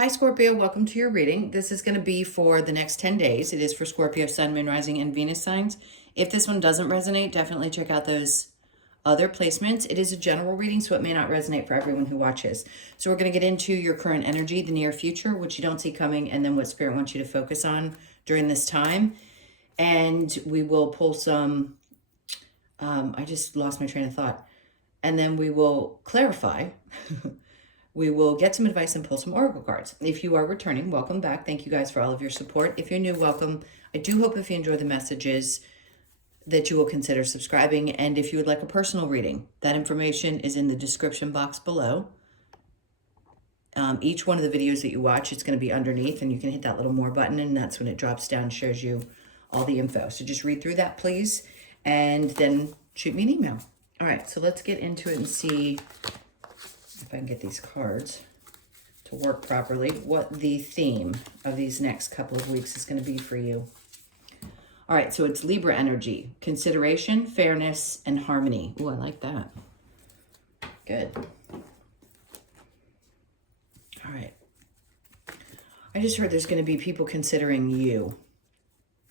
Hi, Scorpio. Welcome to your reading. This is going to be for the next 10 days. It is for Scorpio, Sun, Moon, Rising, and Venus signs. If this one doesn't resonate, definitely check out those other placements. It is a general reading, so it may not resonate for everyone who watches. So we're going to get into your current energy, the near future, which you don't see coming, and then what Spirit wants you to focus on during this time. And we will pull some, I just lost my train of thought. And then we will clarify. We will get some advice and pull some oracle cards. If you are returning, welcome back. Thank you guys for all of your support. If you're new, welcome. I do hope if you enjoy the messages that you will consider subscribing. And if you would like a personal reading, that information is in the description box below. Each one of the videos that you watch, it's going to be underneath, and you can hit that little more button, and that's when it drops down and shows you all the info. So just read through that, please, and then shoot me an email. All right, so let's get into it and see if I can get these cards to work properly, what the theme of these next couple of weeks is going to be for you. All right, so it's Libra energy, consideration, fairness, and harmony. Ooh, I like that. Good. All right. I just heard there's going to be people considering you.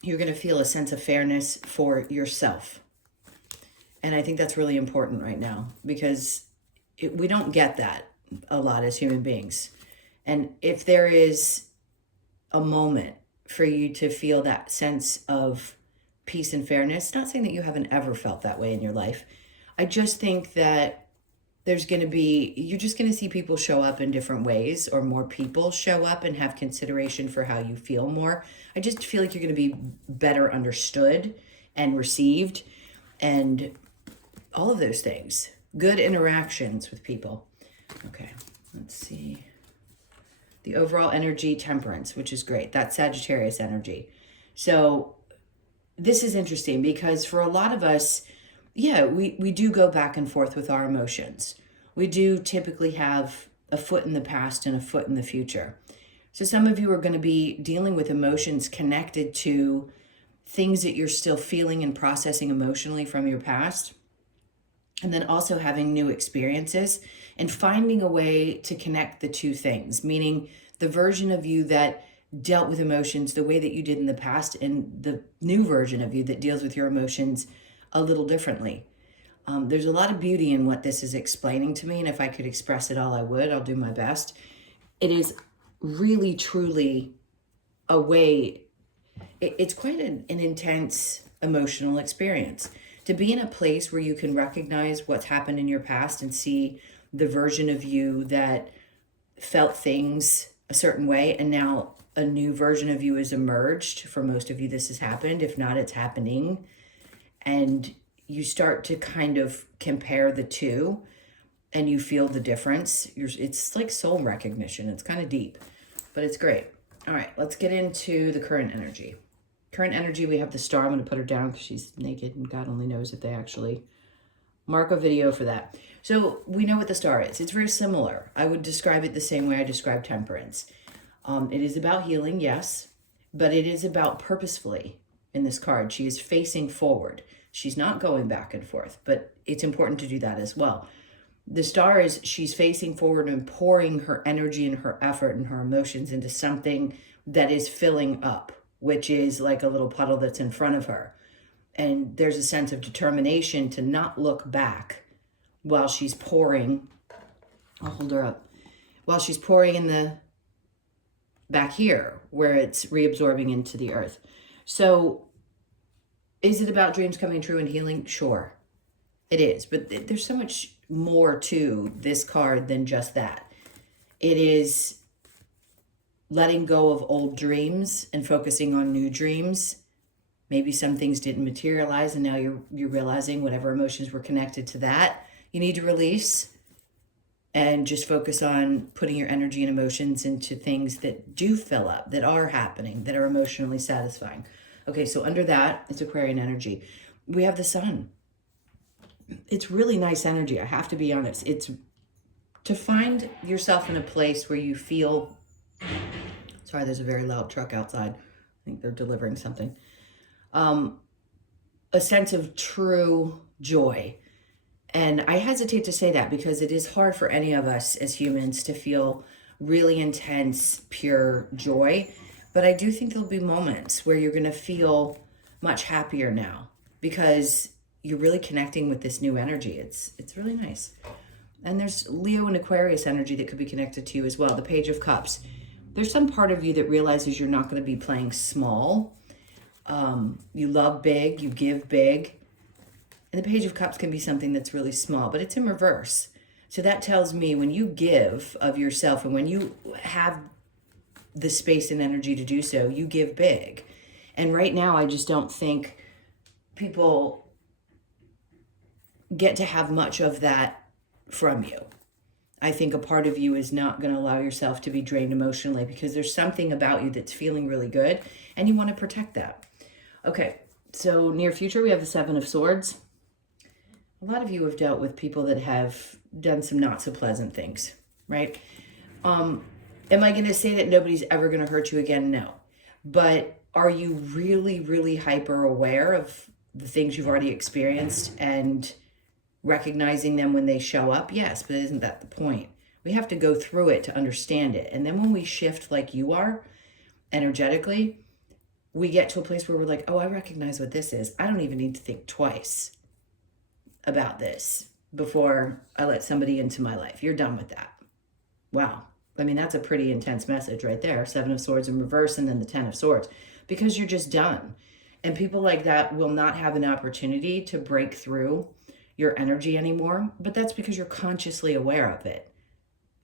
You're going to feel a sense of fairness for yourself. And I think that's really important right now because we don't get that a lot as human beings. And if there is a moment for you to feel that sense of peace and fairness, not saying that you haven't ever felt that way in your life. I just think that you're just going to see people show up in different ways, or more people show up and have consideration for how you feel more. I just feel like you're going to be better understood and received and all of those things. Good interactions with people. Okay, let's see. The overall energy, temperance, which is great. That's Sagittarius energy. So this is interesting because for a lot of us, yeah, we do go back and forth with our emotions. We do typically have a foot in the past and a foot in the future. So some of you are going to be dealing with emotions connected to things that you're still feeling and processing emotionally from your past. And then also having new experiences and finding a way to connect the two things, meaning the version of you that dealt with emotions the way that you did in the past and the new version of you that deals with your emotions a little differently. There's a lot of beauty in what this is explaining to me, and if I could express it all, I would. I'll do my best. It is really, truly a way, it's quite an intense emotional experience. To be in a place where you can recognize what's happened in your past and see the version of you that felt things a certain way, and now a new version of you has emerged. For most of you, this has happened. If not, it's happening. And you start to kind of compare the two and you feel the difference. It's like soul recognition. It's kind of deep, but it's great. All right, let's get into the current energy. Current energy, we have the star. I'm going to put her down because she's naked and God only knows if they actually mark a video for that. So we know what the star is. It's very similar. I would describe it the same way I describe temperance. It is about healing, yes, but it is about purposefully in this card. She is facing forward. She's not going back and forth, but it's important to do that as well. The star is she's facing forward and pouring her energy and her effort and her emotions into something that is filling up, which is like a little puddle that's in front of her. And there's a sense of determination to not look back while she's pouring. I'll hold her up. While she's pouring in the back here, where it's reabsorbing into the earth. So is it about dreams coming true and healing? Sure, it is. But there's so much more to this card than just that. It is letting go of old dreams and focusing on new dreams. Maybe some things didn't materialize and now you're realizing whatever emotions were connected to that you need to release, and just focus on putting your energy and emotions into things that do fill up, that are happening, that are emotionally satisfying. Okay, so under that, it's Aquarian energy. We have the sun. It's really nice energy, I have to be honest. It's to find yourself in a place where you feel, sorry, there's a very loud truck outside. I think they're delivering something. A sense of true joy. And I hesitate to say that because it is hard for any of us as humans to feel really intense, pure joy. But I do think there'll be moments where you're going to feel much happier now because you're really connecting with this new energy. It's really nice. And there's Leo and Aquarius energy that could be connected to you as well. The Page of Cups. There's some part of you that realizes you're not going to be playing small. You love big, you give big. And the Page of Cups can be something that's really small, but it's in reverse. So that tells me when you give of yourself and when you have the space and energy to do so, you give big. And right now, I just don't think people get to have much of that from you. I think a part of you is not going to allow yourself to be drained emotionally because there's something about you that's feeling really good and you want to protect that. Okay, so near future, we have the Seven of Swords. A lot of you have dealt with people that have done some not so pleasant things, right? Am I going to say that nobody's ever going to hurt you again? No. But are you really, really hyper aware of the things you've already experienced and recognizing them when they show up? Yes, but isn't that the point? We have to go through it to understand it. And then when we shift like you are, energetically, we get to a place where we're like, oh, I recognize what this is. I don't even need to think twice about this before I let somebody into my life. You're done with that. Wow. I mean, that's a pretty intense message right there. Seven of Swords in reverse and then the 10 of Swords, because you're just done. And people like that will not have an opportunity to break through your energy anymore, but that's because you're consciously aware of it.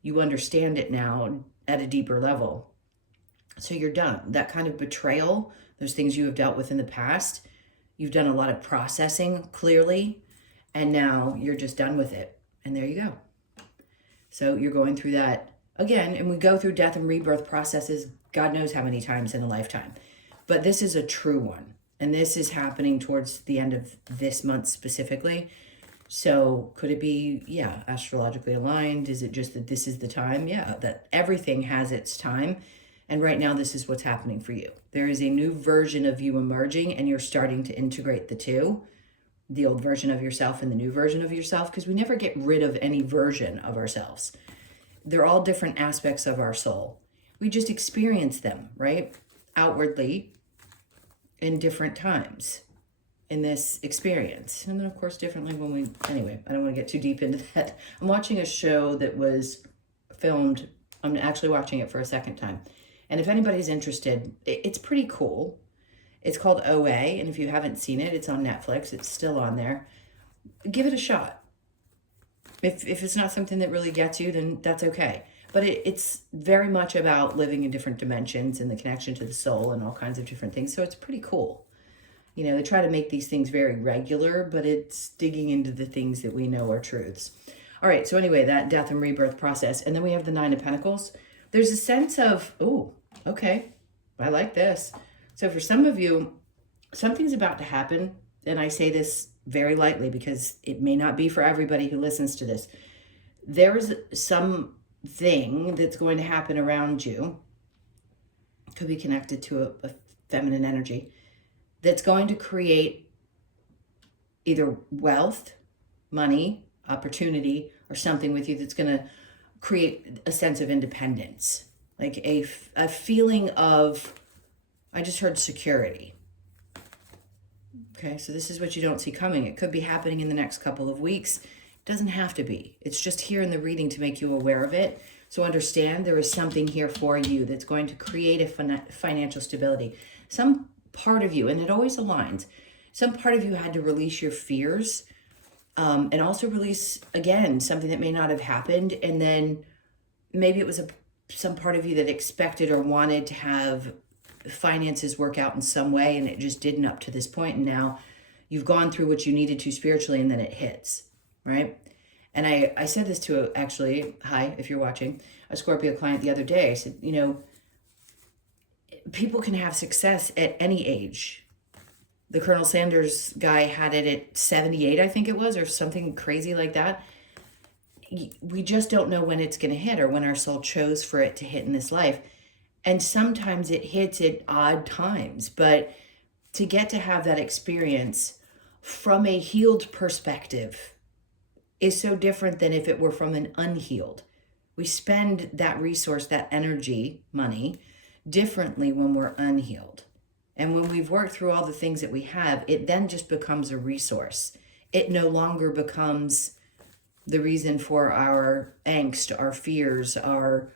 You understand it now at a deeper level. So you're done. That kind of betrayal, those things you have dealt with in the past, you've done a lot of processing clearly, and now you're just done with it. And there you go. So you're going through that again, and we go through death and rebirth processes, God knows how many times in a lifetime. But this is a true one. And this is happening towards the end of this month specifically. So could it be, yeah, astrologically aligned? Is it just that this is the time? Yeah, that everything has its time. And right now, this is what's happening for you. There is a new version of you emerging, and you're starting to integrate the two, the old version of yourself and the new version of yourself, because we never get rid of any version of ourselves. They're all different aspects of our soul. We just experience them, right? Outwardly in different times in this experience. And then, of course, differently when we... Anyway, I don't want to get too deep into that. I'm watching a show that was filmed. I'm actually watching it for a second time. And if anybody's interested, it's pretty cool. It's called OA, and if you haven't seen it, it's on Netflix. It's still on there. Give it a shot. If it's not something that really gets you, then that's okay. But it's very much about living in different dimensions and the connection to the soul and all kinds of different things. So it's pretty cool. You know, they try to make these things very regular, but it's digging into the things that we know are truths. All right, so anyway, that death and rebirth process. And then we have the Nine of Pentacles. There's a sense of, oh, okay, I like this. So for some of you, something's about to happen. And I say this very lightly because it may not be for everybody who listens to this. There is something that's going to happen around you. Could be connected to a feminine energy that's going to create either wealth, money, opportunity, or something with you that's going to create a sense of independence, like a feeling of, I just heard security. Okay, so this is what you don't see coming. It could be happening in the next couple of weeks. It doesn't have to be. It's just here in the reading to make you aware of it. So understand there is something here for you that's going to create a financial stability. Some part of you, and it always aligns, some part of you had to release your fears and also release, again, something that may not have happened. And then maybe it was some part of you that expected or wanted to have finances work out in some way, and it just didn't up to this point. And now you've gone through what you needed to spiritually, and then it hits, right? And I said this to actually, hi, if you're watching, a Scorpio client the other day. I said, you know, people can have success at any age. The Colonel Sanders guy had it at 78, I think it was, or something crazy like that. We just don't know when it's going to hit or when our soul chose for it to hit in this life. And sometimes it hits at odd times, but to get to have that experience from a healed perspective is so different than if it were from an unhealed. We spend that resource, that energy, money, differently when we're unhealed. And when we've worked through all the things that we have, it then just becomes a resource. It no longer becomes the reason for our angst, our fears, our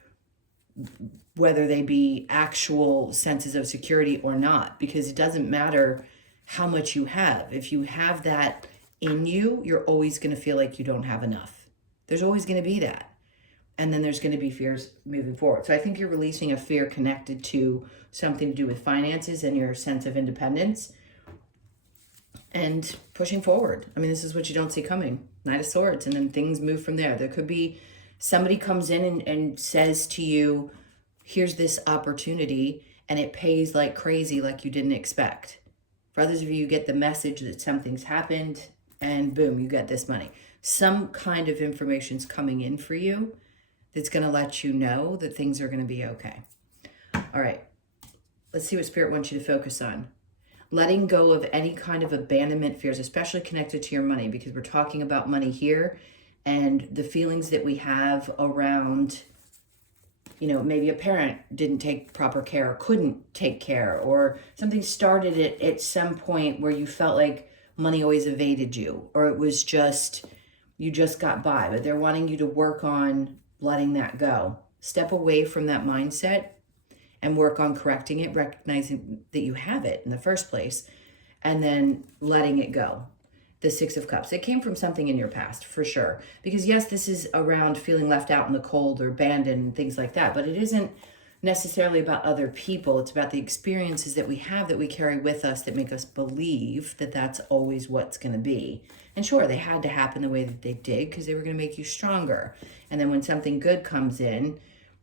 whether they be actual senses of security or not, because it doesn't matter how much you have. If you have that in you, you're always going to feel like you don't have enough. There's always going to be that. And then there's going to be fears moving forward. So I think you're releasing a fear connected to something to do with finances and your sense of independence and pushing forward. I mean, this is what you don't see coming. Knight of Swords, and then things move from there. There could be somebody comes in and says to you, here's this opportunity, and it pays like crazy, like you didn't expect. For others of you, you get the message that something's happened, and boom, you get this money. Some kind of information's coming in for you that's going to let you know that things are going to be okay. All right, let's see what Spirit wants you to focus on. Letting go of any kind of abandonment fears, especially connected to your money, because we're talking about money here and the feelings that we have around, you know, maybe a parent didn't take proper care or couldn't take care, or something started at some point where you felt like money always evaded you, or it was just, you just got by, but they're wanting you to work on letting that go. Step away from that mindset and work on correcting it, recognizing that you have it in the first place, and then letting it go. The Six of Cups. It came from something in your past, for sure. Because yes, this is around feeling left out in the cold or abandoned and things like that, but it isn't necessarily about other people. It's about the experiences that we have that we carry with us that make us believe that that's always what's going to be. And sure, they had to happen the way that they did because they were going to make you stronger. And then when something good comes in,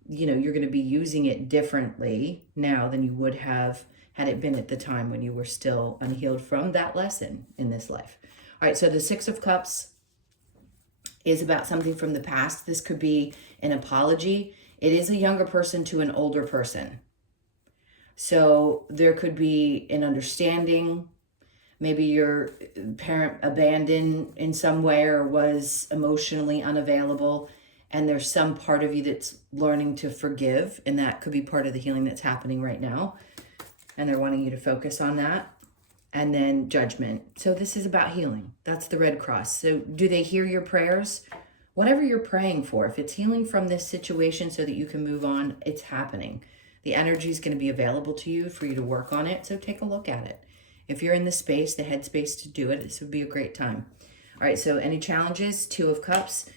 you know, you're going to be using it differently now than you would have had it been at the time when you were still unhealed from that lesson in this life. All right, so the Six of Cups is about something from the past. This could be an apology. It is a younger person to an older person. So there could be an understanding. Maybe your parent abandoned in some way or was emotionally unavailable, and there's some part of you that's learning to forgive, and that could be part of the healing that's happening right now. And they're wanting you to focus on that. And then Judgment. So this is about healing. That's the Red Cross. So do they hear your prayers? Whatever you're praying for, if it's healing from this situation so that you can move on, it's happening. The energy is going to be available to you for you to work on it. So take a look at it. If you're in the space, the headspace to do it, this would be a great time. All right, so any challenges? Two of Cups.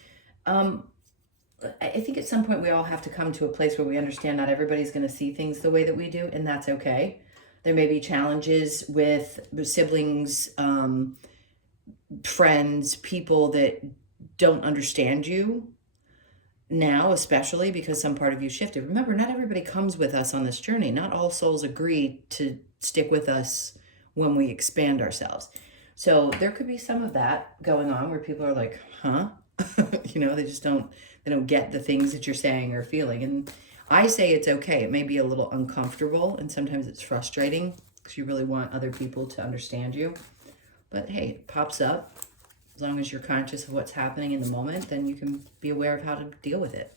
I think at some point we all have to come to a place where we understand not everybody's going to see things the way that we do, and that's okay. There may be challenges with siblings, friends, people that don't understand you now, especially because some part of you shifted. Remember, not everybody comes with us on this journey. Not all souls agree to stick with us when we expand ourselves. So there could be some of that going on where people are like, huh? You know, they don't get the things that you're saying or feeling. And I say it's okay. It may be a little uncomfortable and sometimes it's frustrating because you really want other people to understand you. But hey, it pops up. As long as you're conscious of what's happening in the moment, then you can be aware of how to deal with it.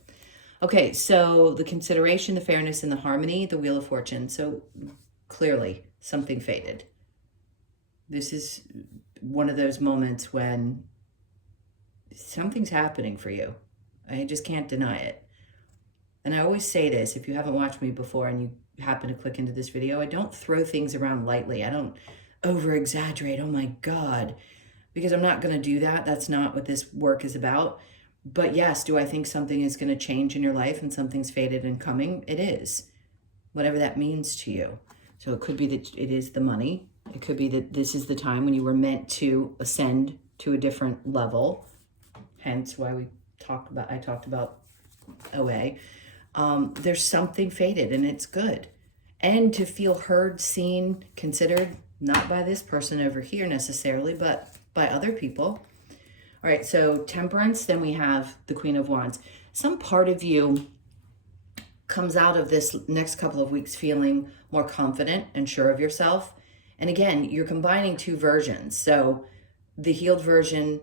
Okay, so the consideration, the fairness, and the harmony, the Wheel of Fortune. So clearly something faded. This is one of those moments when something's happening for you. I just can't deny it. And I always say this, if you haven't watched me before and you happen to click into this video, I don't throw things around lightly. I don't over-exaggerate, oh my God, because I'm not going to do that. That's not what this work is about. But yes, do I think something is going to change in your life and something's faded and coming? It is. Whatever that means to you. So it could be that it is the money. It could be that this is the time when you were meant to ascend to a different level. Hence why I talked about OA. There's something faded and it's good. And to feel heard, seen, considered, not by this person over here necessarily, but by other people. All right, so Temperance, then we have the Queen of Wands. Some part of you comes out of this next couple of weeks feeling more confident and sure of yourself. And again, you're combining two versions. So the healed version,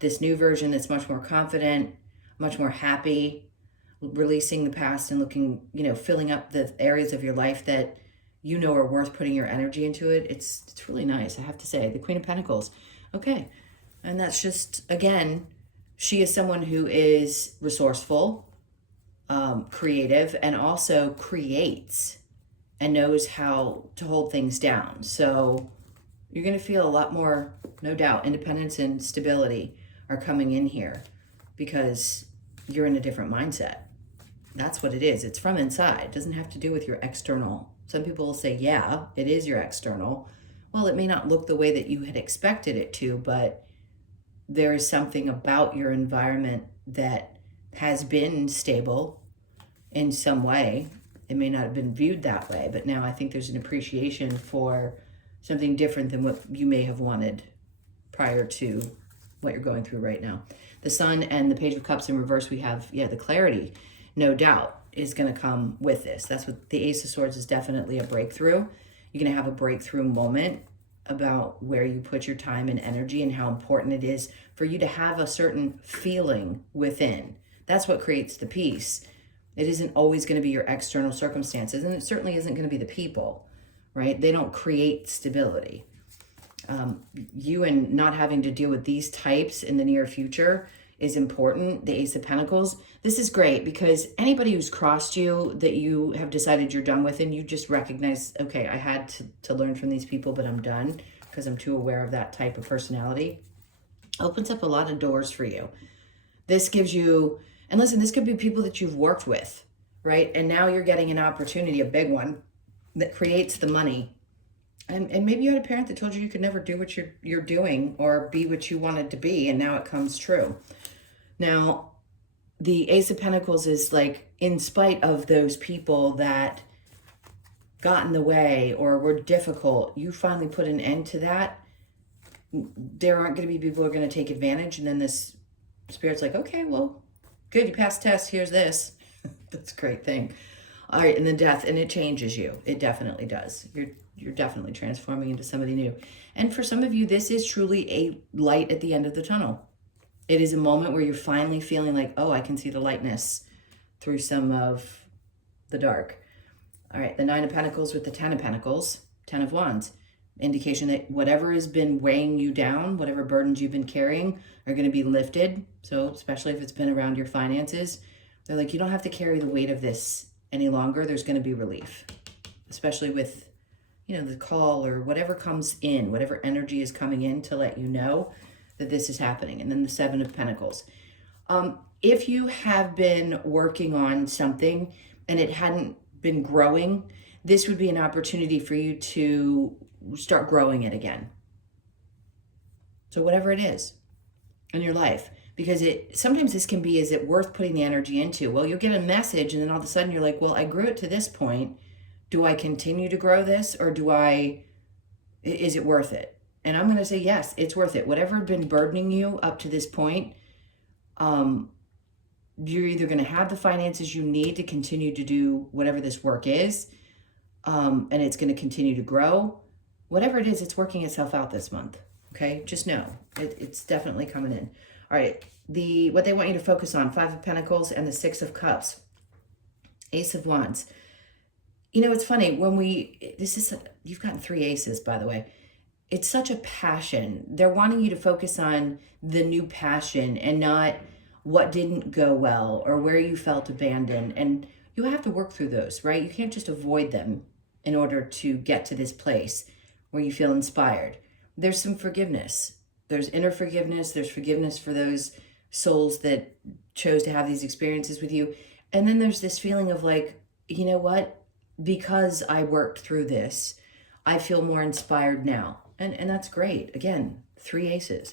this new version that's much more confident, much more happy, releasing the past and looking, filling up the areas of your life that are worth putting your energy into it. It's really nice, I have to say. The Queen of Pentacles. Okay. And that's just, again, she is someone who is resourceful, creative, and also creates and knows how to hold things down. So you're going to feel a lot more, no doubt, independence and stability are coming in here because you're in a different mindset. That's what it is. It's from inside. It doesn't have to do with your external. Some people will say, yeah, it is your external. Well, it may not look the way that you had expected it to, but there is something about your environment that has been stable in some way. It may not have been viewed that way, but now I think there's an appreciation for something different than what you may have wanted prior to what you're going through right now. The Sun and the Page of Cups in reverse, we have, the clarity, no doubt, is going to come with this. That's what the Ace of Swords is, definitely a breakthrough. You're going to have a breakthrough moment about where you put your time and energy and how important it is for you to have a certain feeling within. That's what creates the peace. It isn't always going to be your external circumstances, and it certainly isn't going to be the people, right? They don't create stability. You and not having to deal with these types in the near future is important. The Ace of Pentacles. This is great because anybody who's crossed you that you have decided you're done with and you just recognize, okay, I had to learn from these people, but I'm done because I'm too aware of that type of personality, opens up a lot of doors for you. This gives you, and listen, this could be people that you've worked with, right? And now you're getting an opportunity, a big one, that creates the money. And maybe you had a parent that told you could never do what you're doing or be what you wanted to be, and now it comes true. Now, the Ace of Pentacles is like, in spite of those people that got in the way or were difficult, you finally put an end to that. There aren't going to be people who are going to take advantage, and then this Spirit's like, okay, well, good, you passed the test, here's this. That's a great thing. All right, and then Death, and it changes you. It definitely does. You're definitely transforming into somebody new. And for some of you, this is truly a light at the end of the tunnel. It is a moment where you're finally feeling like, oh, I can see the lightness through some of the dark. All right, the Nine of Pentacles with the Ten of Pentacles, Ten of Wands. Indication that whatever has been weighing you down, whatever burdens you've been carrying are going to be lifted. So especially if it's been around your finances, they're like, you don't have to carry the weight of this any longer. There's going to be relief, especially with, the call or whatever comes in, whatever energy is coming in to let you know that this is happening. And then the Seven of Pentacles. If you have been working on something and it hadn't been growing, this would be an opportunity for you to start growing it again. So whatever it is in your life, because sometimes this can be, is it worth putting the energy into? Well, you'll get a message and then all of a sudden you're like, well, I grew it to this point. Do I continue to grow this, or is it worth it? And I'm going to say, yes, it's worth it. Whatever had been burdening you up to this point, you're either going to have the finances you need to continue to do whatever this work is, and it's going to continue to grow. Whatever it is, it's working itself out this month. Okay, just know it's definitely coming in. All right, what they want you to focus on: Five of Pentacles and the Six of Cups, Ace of Wands. It's funny when you've gotten three aces, by the way. It's such a passion. They're wanting you to focus on the new passion and not what didn't go well or where you felt abandoned. And you have to work through those, right? You can't just avoid them in order to get to this place where you feel inspired. There's some forgiveness. There's inner forgiveness. There's forgiveness for those souls that chose to have these experiences with you. And then there's this feeling of like, you know what? Because I worked through this, I feel more inspired now. And that's great. Again, three aces.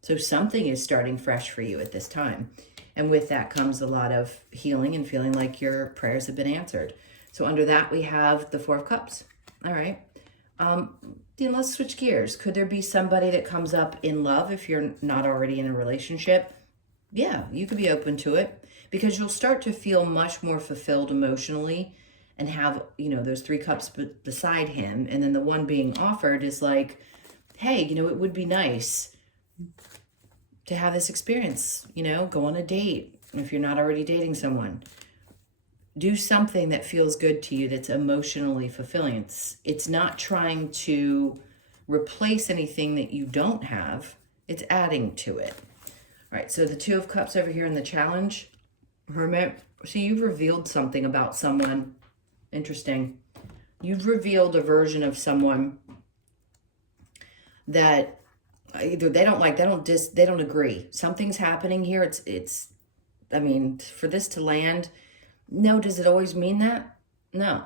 So something is starting fresh for you at this time. And with that comes a lot of healing and feeling like your prayers have been answered. So under that, we have the Four of Cups. All right. Let's switch gears. Could there be somebody that comes up in love if you're not already in a relationship? Yeah, you could be open to it because you'll start to feel much more fulfilled emotionally and have, those three cups beside him. And then the one being offered is like, hey, it would be nice to have this experience, go on a date if you're not already dating someone. do something that feels good to you, that's emotionally fulfilling. It's not trying to replace anything that you don't have. It's adding to it. All right, so the Two of Cups over here in the challenge, Hermit. So you've revealed something about someone. Interesting. You've revealed a version of someone that either they don't like, they don't agree. Something's happening here. I mean, for this to land, no, does it always mean that? No.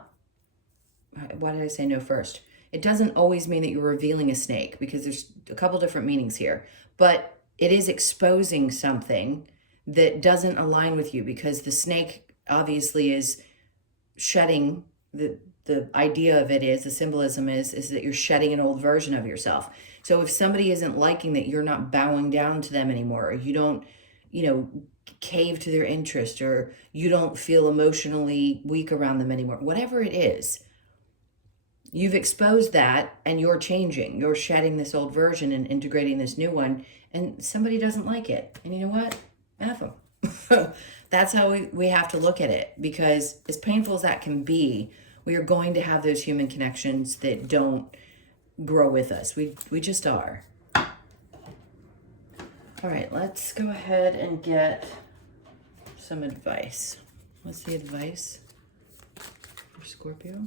Why did I say no first? It doesn't always mean that you're revealing a snake, because there's a couple different meanings here. But it is exposing something that doesn't align with you, because the snake obviously is shedding, the idea of it is, the symbolism is that you're shedding an old version of yourself. So if somebody isn't liking that you're not bowing down to them anymore, or you don't, cave to their interest, or you don't feel emotionally weak around them anymore, whatever it is, you've exposed that and you're changing. You're shedding this old version and integrating this new one, and somebody doesn't like it. And you know what? F them. That's how we have to look at it, because as painful as that can be, we are going to have those human connections that don't grow with us. We just are. All right, let's go ahead and get some advice. What's the advice for Scorpio?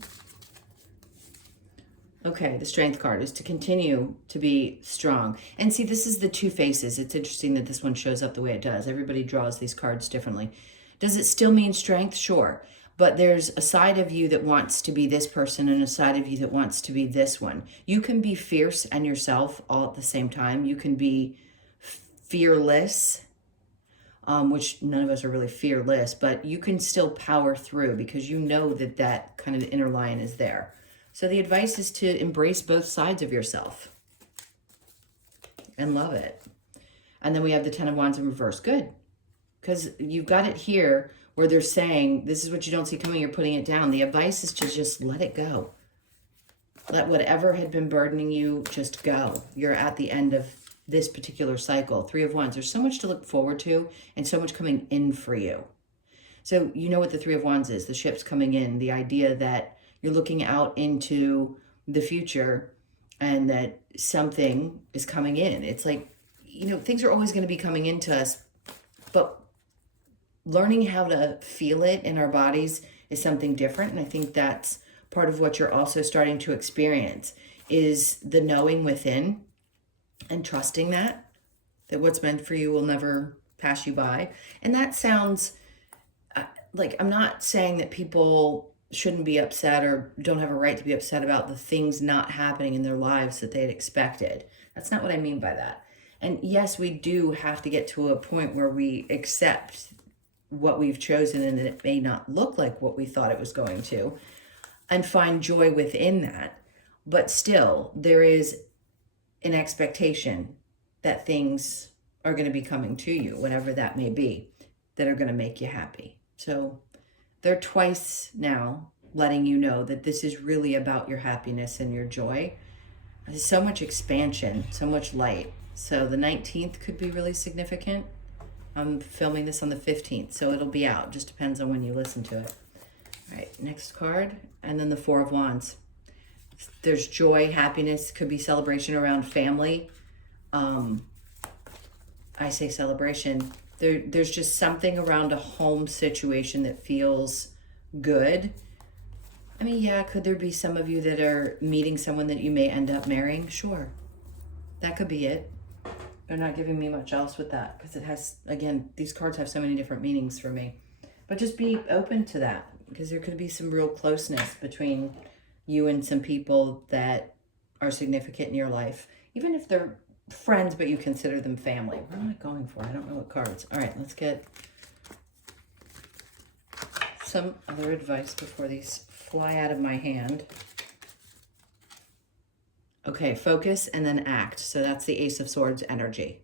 Okay, the Strength card is to continue to be strong. And see, this is the two faces. It's interesting that this one shows up the way it does. Everybody draws these cards differently. Does it still mean strength? Sure. But there's a side of you that wants to be this person and a side of you that wants to be this one. You can be fierce and yourself all at the same time. You can be fearless, which none of us are really fearless, but you can still power through, because you know that kind of inner lion is there. So the advice is to embrace both sides of yourself and love it. And then we have the Ten of Wands in reverse. Good. Because you've got it here where they're saying, this is what you don't see coming, you're putting it down. The advice is to just let it go. Let whatever had been burdening you just go. You're at the end of this particular cycle. Three of Wands. There's so much to look forward to and so much coming in for you. So you know what the Three of Wands is. The ship's coming in. The idea that you're looking out into the future and that something is coming in. It's like, things are always going to be coming into us, but learning how to feel it in our bodies is something different. And I think that's part of what you're also starting to experience, is the knowing within and trusting that what's meant for you will never pass you by. And that sounds like, I'm not saying that people shouldn't be upset or don't have a right to be upset about the things not happening in their lives that they had expected. That's not what I mean by that. And yes, we do have to get to a point where we accept what we've chosen and that it may not look like what we thought it was going to, and find joy within that. But still, there is an expectation that things are going to be coming to you, whatever that may be, that are going to make you happy. So they're twice now letting you know that this is really about your happiness and your joy. There's so much expansion, so much light. So the 19th could be really significant. I'm filming this on the 15th, so it'll be out. Just depends on when you listen to it. All right, next card. And then the Four of Wands. There's joy, happiness, could be celebration around family. I say celebration. There's just something around a home situation that feels good. I mean, yeah, could there be some of you that are meeting someone that you may end up marrying? Sure. That could be it. They're not giving me much else with that, because it has, again, these cards have so many different meanings for me. But just be open to that, because there could be some real closeness between you and some people that are significant in your life. Even if they're friends, but you consider them family. What am I going for? I don't know what cards. All right, let's get some other advice before these fly out of my hand. Okay, focus and then act. So that's the Ace of Swords energy.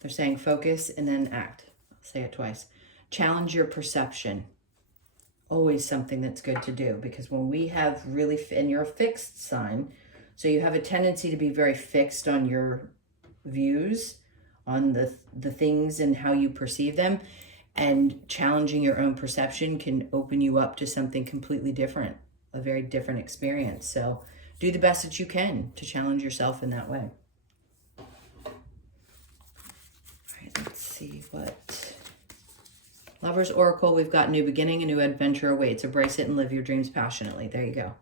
They're saying focus and then act. I'll say it twice. Challenge your perception. Always something that's good to do, because when we have really, and you're a fixed sign, so you have a tendency to be very fixed on your views, on the things and how you perceive them. And challenging your own perception can open you up to something completely different, a very different experience. So do the best that you can to challenge yourself in that way. All right, let's see what... Lover's Oracle, we've got new beginning, a new adventure awaits. Embrace it and live your dreams passionately. There you go.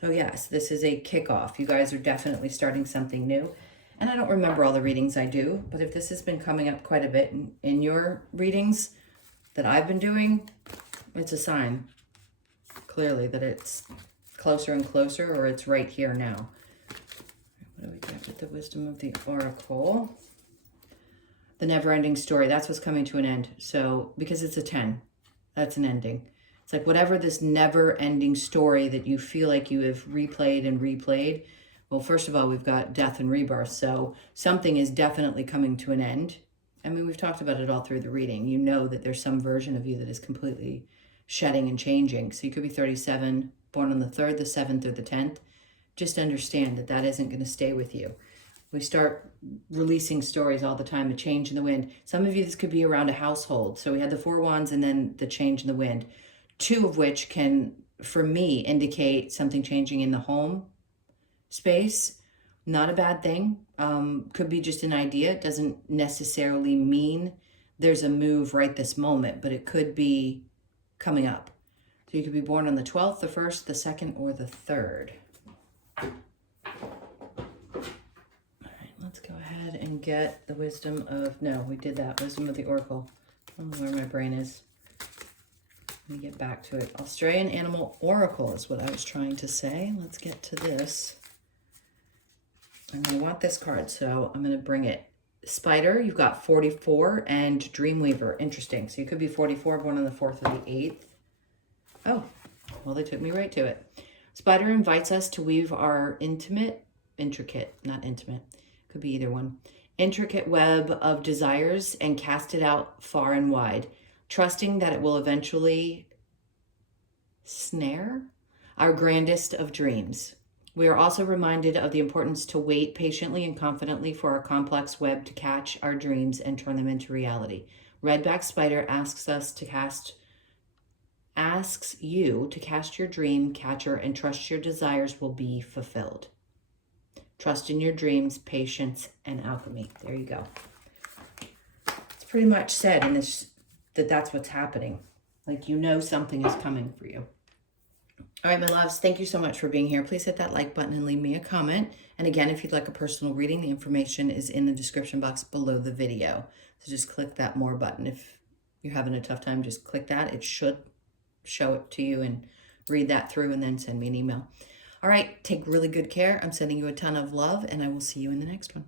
So yes, this is a kickoff. You guys are definitely starting something new. And I don't remember all the readings I do, but if this has been coming up quite a bit in your readings that I've been doing, it's a sign, clearly, that it's closer and closer, or it's right here now. What do we get with the wisdom of the Oracle? The never-ending story, that's what's coming to an end. So, because it's a 10, that's an ending. It's like whatever this never-ending story that you feel like you have replayed and replayed. Well, first of all, we've got death and rebirth. So something is definitely coming to an end. I mean, we've talked about it all through the reading. You know that there's some version of you that is completely shedding and changing. So you could be 37, born on the 3rd, the 7th, or the 10th. Just understand that that isn't going to stay with you. We start releasing stories all the time, a change in the wind. Some of you, this could be around a household. So we had the 4 wands and then the change in the wind. 2 of which can, for me, indicate something changing in the home space. Not a bad thing. Could be just an idea. It doesn't necessarily mean there's a move right this moment, but it could be coming up. So you could be born on the 12th, the 1st, the 2nd, or the 3rd. All right, let's go ahead and get the wisdom of, no, we did that, wisdom of the Oracle. I don't know where my brain is. Let me get back to it. Australian Animal Oracle is what I was trying to say. Let's get to this. And I want this card, so I'm going to bring it. Spider, you've got 44, and Dreamweaver. Interesting. So you could be 44, born on the 4th or the 8th. Oh, well, they took me right to it. Spider invites us to weave our intricate, not intimate, could be either one, intricate web of desires and cast it out far and wide, trusting that it will eventually snare our grandest of dreams. We are also reminded of the importance to wait patiently and confidently for our complex web to catch our dreams and turn them into reality. Redback Spider asks you to cast your dream catcher and trust your desires will be fulfilled. Trust in your dreams, patience, and alchemy. There you go. It's pretty much said in this that that's what's happening. Like, you know, something is coming for you. All right, my loves, thank you so much for being here. Please hit that like button and leave me a comment. And again, if you'd like a personal reading, the information is in the description box below the video. So just click that more button. If you're having a tough time, just click that. It should show it to you and read that through and then send me an email. All right, take really good care. I'm sending you a ton of love, and I will see you in the next one.